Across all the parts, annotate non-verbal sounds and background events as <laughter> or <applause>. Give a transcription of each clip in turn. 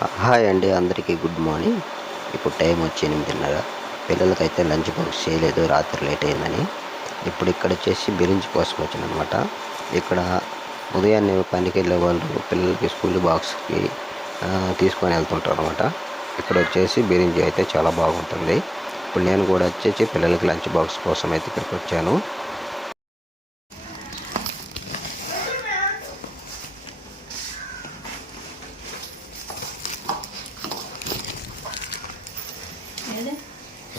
Hi అండి అందరికీ good morning. ఇప్పుడు టైం వచ్చి ఎనిమిదిన్నర. పిల్లలకైతే లంచ్ బాక్స్ చేయలేదు రాత్రి లేట్ అయిందని. ఇప్పుడు ఇక్కడ వచ్చేసి బిరించి కోసం వచ్చాను అనమాట ఇక్కడ ఉదయాన్నే పనికి వెళ్ళే వాళ్ళు పిల్లలకి స్కూల్ బాక్స్కి తీసుకొని వెళ్తుంటారు అనమాట ఇక్కడ వచ్చేసి బిరించి అయితే చాలా బాగుంటుంది. ఇప్పుడు నేను కూడా వచ్చేసి పిల్లలకి లంచ్ బాక్స్ కోసం అయితే ఇక్కడికి వచ్చాను.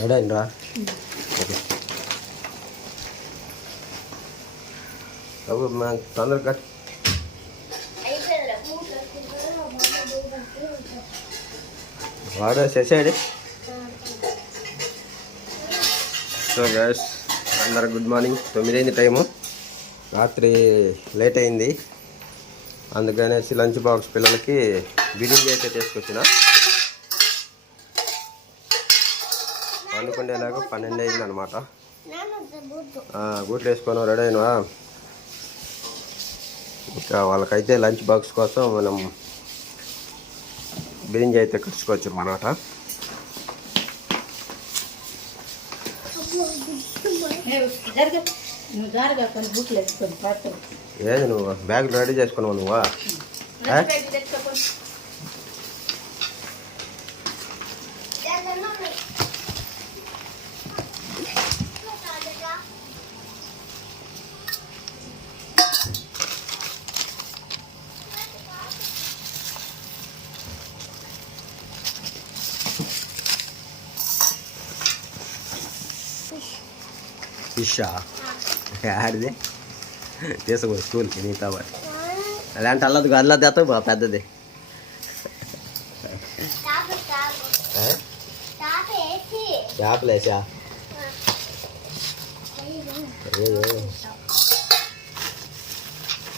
రా తొందరగా వాడు చేసాడు సో గ్యాస్ అందరు గుడ్ మార్నింగ్ తొమ్మిదైంది టైము. రాత్రి లేట్ అయింది. అందుకనేసి లంచ్ బాక్స్ పిల్లలకి బిర్యానీ అయితే తీసుకొచ్చిన. పండుకుండేలాగా పన్నెండు అయింది అనమాట బూట్లు వేసుకొని రెడీ అయినవా? ఇంకా వాళ్ళకైతే లంచ్ బాక్స్ కోసం మనం బిర్యానీ అయితే కలుసుకోవచ్చు అనమాట ఏది నువ్వు? బ్యాగ్ రెడీ చేసుకున్నావు నువ్వా? ఫిషా ఆడిది తీసుకో స్కూల్కి నీతో పాటు అలాంటి అల్లది అల్లది అత్త బా పెద్దది ఏ? చేపలేసా అయ్యో.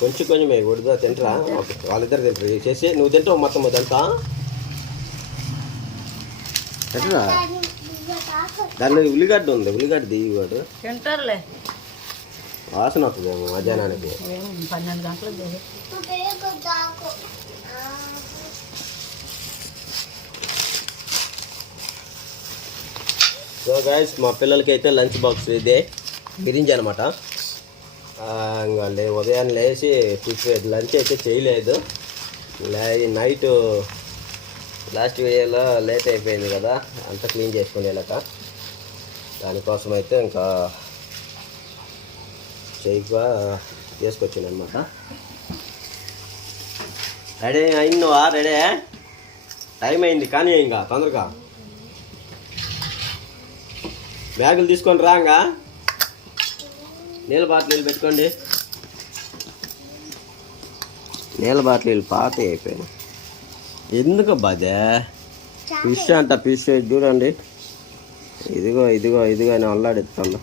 కొంచెం కొంచెం ఉడిదా తింటరా ఓకే వాళ్ళిద్దరు తింటారు ఇది చేసి నువ్వు తింటావు మొత్తం అదంతా తింటరా దానిలో ఉల్లిగడ్డ ఉంది ఉల్లిగడ్డ దిగువాడు తింటారులే. వాసన వస్తుందేమో మధ్యాహ్నానికి. పన్నెండు గంటలకు దిగు. సో గైస్ మా పిల్లలకి అయితే లంచ్ బాక్స్ ఇదే బిరించి అనమాట లే ఉదయం లేచి టిఫిన్ లంచ్ అయితే చేయలేదు. నైట్ లాస్ట్ వేయలో లేట్ అయిపోయింది కదా అంతా క్లీన్ చేసుకుని వెళ్ళక దానికోసం అయితే ఇంకా చేయగా తీసుకొచ్చాను అనమాట రెడీ అయినవా రెడీ? టైం అయింది కానీ ఇంకా తొందరగా. బ్యాగులు తీసుకొని రాగా నీళ్ళ బాటిల్ పెట్టుకోండి. నీళ్ళ బాటిల్ పాత అయిపోయాయి ఎందుకు బాధే ఫిష్ అంట ఫిష్ చూడండి ఇదిగో ఇదిగో ఇదిగో అని అల్లాడిస్తాను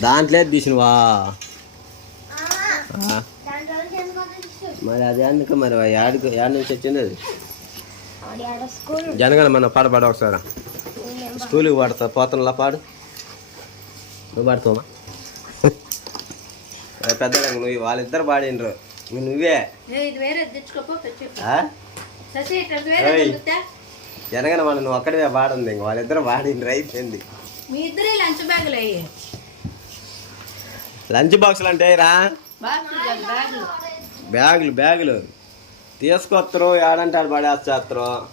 దాంట్లో తీసినవా? ఆ, మరి అది ఎందుకు మరి? యాడికి యాడ్ నుంచి వచ్చింది అది? జనగణ మన పాట పాడ ఒకసారి. స్కూల్కి పాడతా పోతున్నా పాడు. నువ్వు పాడుతావా? <laughs> పెద్ద నువ్వు వాళ్ళిద్దరు పాడినరు నువ్వే. జనగణ మన నువ్వు ఒక్కడే పాడింది ఇంక వాళ్ళిద్దరు పాడినరు అయిపోయింది. మీ ఇద్దరే లంచ్ బ్యాగులు అయ్యి. లంచ్ బాక్సులు అంటే రా. బ్యాగులు. బ్యాగులు తీసుకొస్తారు ఏడంటే ఆడ పడేస్తారు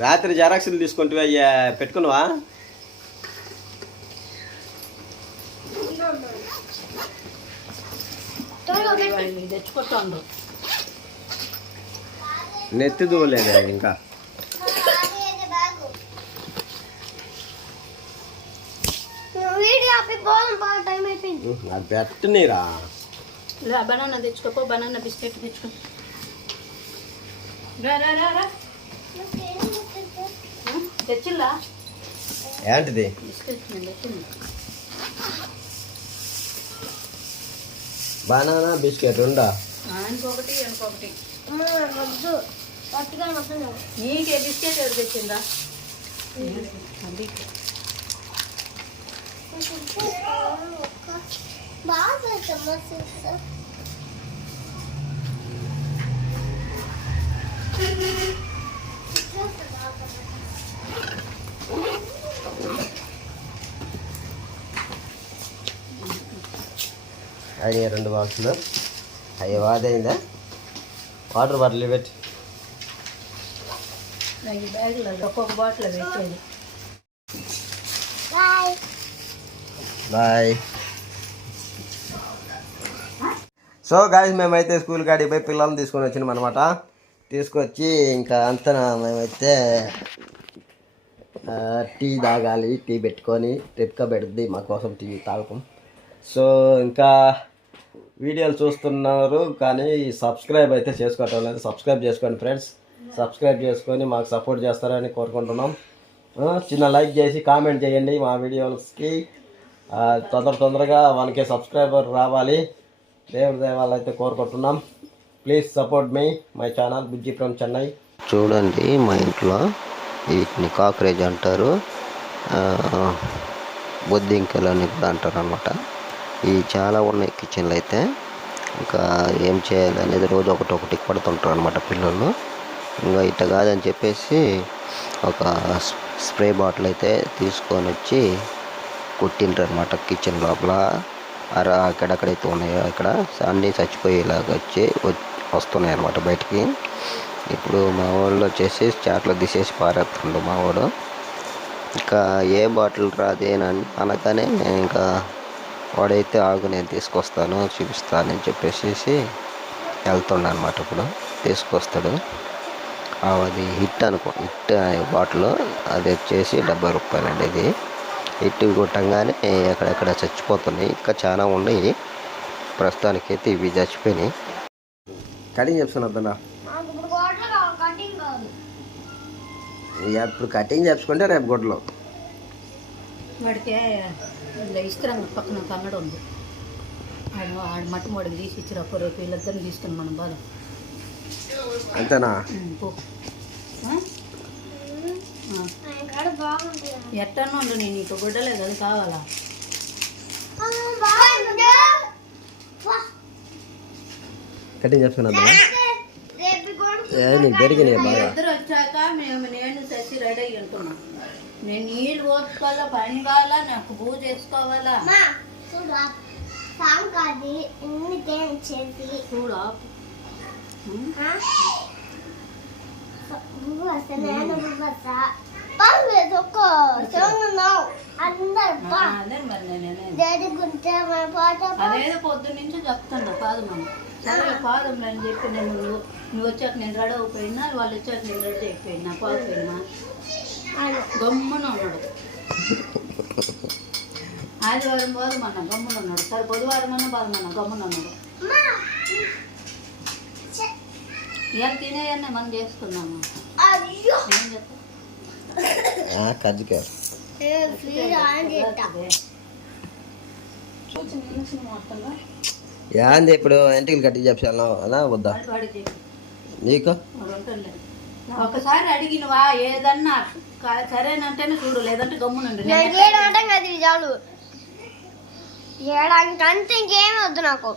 రాత్రి జెరాక్స్లు తీసుకుంటే అయ్యా పెట్టుకున్నావా? వాళ్ళు తెచ్చుకుంటాండ్రు నెత్తి దూవలేదు ఇంకా. అది పెట్టనీరా. బనానా తెచ్చుకోపో బనానా బిస్కెట్ తెచ్చుకో. తెచ్చిల్లా? ఏంటిది? బనానా బిస్కెట్ ఉండా ఆయనకొకటి ఆయనకొకటి అమ్మ వద్దు. పట్టుగా వద్దు నీకే బిస్కెట్ ఎవరు తెచ్చిందా? బాగా అడిగే రెండు బాక్సులు అవి వాదైందా వాటర్ బాటిల్ పెట్టి ఈ బ్యాగ్లో ఒక్కొక్క బాటిల్ పెట్టేది. బాయ్. సో గాయస్ మేమైతే స్కూల్ కాడికి పోయి పిల్లల్ని తీసుకొని వచ్చినాం అనమాట తీసుకొచ్చి ఇంకా అంతా మేమైతే టీ తాగాలి టీ పెట్టుకొని ట్రిప్గా పెడుద్ది మా కోసం టీ తాగటం సో ఇంకా వీడియోలు చూస్తున్నారు కానీ సబ్స్క్రైబ్ అయితే చేసుకోవటం లేదు. సబ్స్క్రైబ్ చేసుకోండి ఫ్రెండ్స్. సబ్స్క్రైబ్ చేసుకొని మాకు సపోర్ట్ చేస్తారని కోరుకుంటున్నాం. చిన్న లైక్ చేసి కామెంట్ చేయండి మా వీడియోస్కి. తొందర తొందరగా మనకి సబ్స్క్రైబర్ రావాలి. దేవుడి దేవాలు అయితే కోరుకుంటున్నాం. Please support me my channel Bujji from Chennai. చూడండి మా ఇంట్లో వీటిని కాక్రేజ్ అంటారు. బొద్దింకలు అని కూడా అంటారు అనమాట ఇవి చాలా ఉన్నాయి కిచెన్లో అయితే. ఇంకా ఏం చేయాలి అనేది రోజు ఒకటి ఒకటి పడుతుంటారు అనమాట పిల్లలు. ఇంకా ఇట్ట కాదని చెప్పేసి ఒక స్ప్రే బాటిల్ అయితే తీసుకొని వచ్చి కొట్టిండ్రు అనమాట కిచెన్ లోపల. అర అక్కడక్కడైతే ఉన్నాయో. అక్కడ అన్నీ చచ్చిపోయేలాగా వచ్చి వస్తున్నాయి అనమాట బయటికి. ఇప్పుడు మా వాళ్ళు వచ్చేసి చాట్లో తీసేసి పారేస్తుండు మా వాడు. ఇంకా ఏ బాటిల్ రాదేనని అనగానే ఇంకా వాడైతే ఆగు నేను తీసుకొస్తాను చూపిస్తాను అని చెప్పేసి వెళ్తుండ అనమాట ఇప్పుడు. తీసుకొస్తాడు. అది హిట్ అనుకో హిట్ బాటిల్ అది వచ్చేసి డెబ్బై రూపాయలండి ఇది. హిట్ కొట్టంగానే ఎక్కడెక్కడ చచ్చిపోతున్నాయి ఇంకా చాలా ఉన్నాయి. ప్రస్తుతానికైతే ఇవి చచ్చిపోయినాయి. కటింగ్ చెప్తున్నా ఇప్పుడు కటింగ్ కావాలి ఇప్పుడు కటింగ్ చెప్పుకుంటే రేపు గుడ్లు. వాడికి ఇలా ఇస్త్రం పక్కన కన్నడ ఉంది. ఆడ ఆడ మట్టి మడికి తీసి ఇచ్చారు అప్పుడు రేపు వీళ్ళిద్దరిని తీసుకుని మనం బాధ అంతేనా. ఆయన ఉండు నేను నీకు గుడ్డలే కదా కావాలా? కటింగ్ నీకు పెరిగినాయి బాగా. ఇద్దరు వచ్చాక మేము నేను ససి రెడీ అయ్యి ఉంటున్నాం. నేను నీళ్ళు పోసుకోవాలా పని కావాలా నాకు పూజ చేసుకోవాలా? కాదు చేసి. చూడా మన అదేదో పొద్దు నుంచి చెప్తున్నా పాదం అని సరే పాదం అని చెప్పి నేను నువ్వు నువ్వు వచ్చాక నేను రెడీ అయిపోయినా వాళ్ళు వచ్చాక నేను రెడీ అయిపోయినా పాకపోయినా గమ్మున ఉన్నాడు ఆదివారం పోదాం అన్న గమ్మున ఉన్నాడు సరే బుధవారం అన్న బాదం అన్న గమ్మున ఉన్నాడు ఏం తినేయన్నా మనం చేసుకున్నాము ఏం చెప్తా ఏంది ఇప్పుడు ఇంటికి కట్టి చెప్పాను అలా వద్దా? నీకు. ఒకసారి అడిగినవా? ఏదన్నా సరేనంటేనే చూడు లేదంటే గమ్మునుండు. చాలు. ఏడానికి అంతే ఇంకేమీ వద్దు నాకు.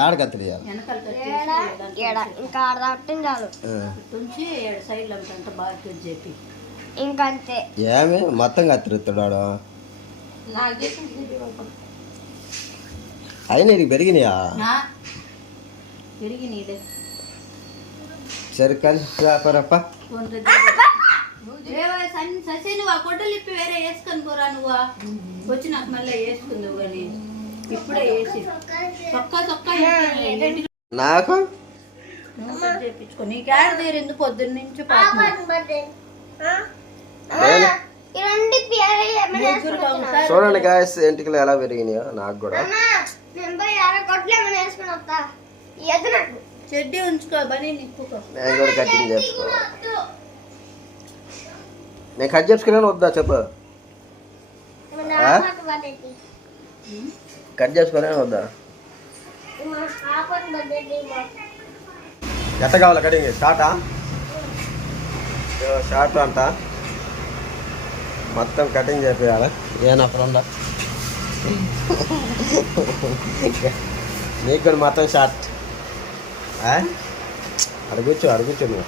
ఏడ కత్తిరియాలి వెనకాల కట్ ఏడ? చేసి లేదంటే ఏడ ఇంకా ఆడ తట్టం చాలు. ఉంచి ఏడు సైడ్లు అంతా బాగా చెప్పి ఇంకంతే. ఏమి? మొత్తం కత్తిరిస్తాడు అయినా నీకు పెరిగినాయా? పెరిగి నీదే సరే కలిసి రాపరప్ప ససి నువ్వు ఆ గొడ్డలు ఇప్పి వేరే వేసుకొని పోరా నువ్వు. వచ్చి నాకు మళ్ళీ వేసుకుందువు కానీ ఇప్పుడే వేసి. చొక్క చొక్క నాకు? నీకు ఆడ తీరింది పొద్దున్న నుంచి చూడండి గాయస్ ఇంటికి ఎలా పెరిగినాయో నాకు కూడా. చెడ్డీ ఉంచుకో బనీ నిప్పుకో. నేను కూడా కటింగ్ చేసుకో. నేను కట్ చేసుకున్నాను వద్దా చెప్పు? కట్ చేసుకున్నాను వద్దా? ఎట్ట కావాలా కటింగ్? షార్టా? షార్ట్ అంట. మొత్తం కటింగ్ చేయాలి ఏనా ఫ్రెండ్? నీకు కూడా మొత్తం షార్ట్. అడ కూర్చో నువ్వు.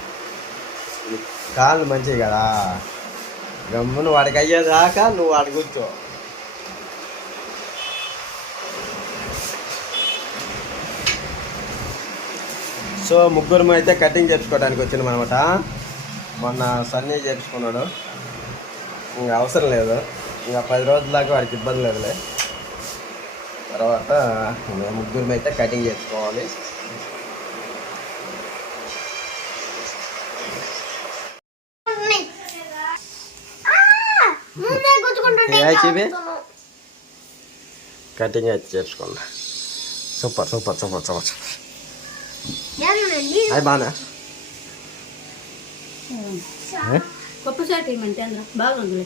కాళ్ళు మంచివి కదా. గమ్మును వాడికి అయ్యేదాకా నువ్వు వాడి సో ముగ్గురు అయితే కటింగ్ చేర్చుకోవడానికి వచ్చినాం అనమాట మొన్న సన్నీ చేర్చుకున్నాడు. ఇంకా అవసరం లేదు. ఇంకా పది రోజుల దాకా వాడికి ఇబ్బంది లేదులే. తర్వాత ముగ్గురు అయితే కటింగ్ చేసుకోవాలి చివి కటింగ్ అయితే చేర్చుకోండి super super super super super అవి బాగా అందరూ బాగుందిలే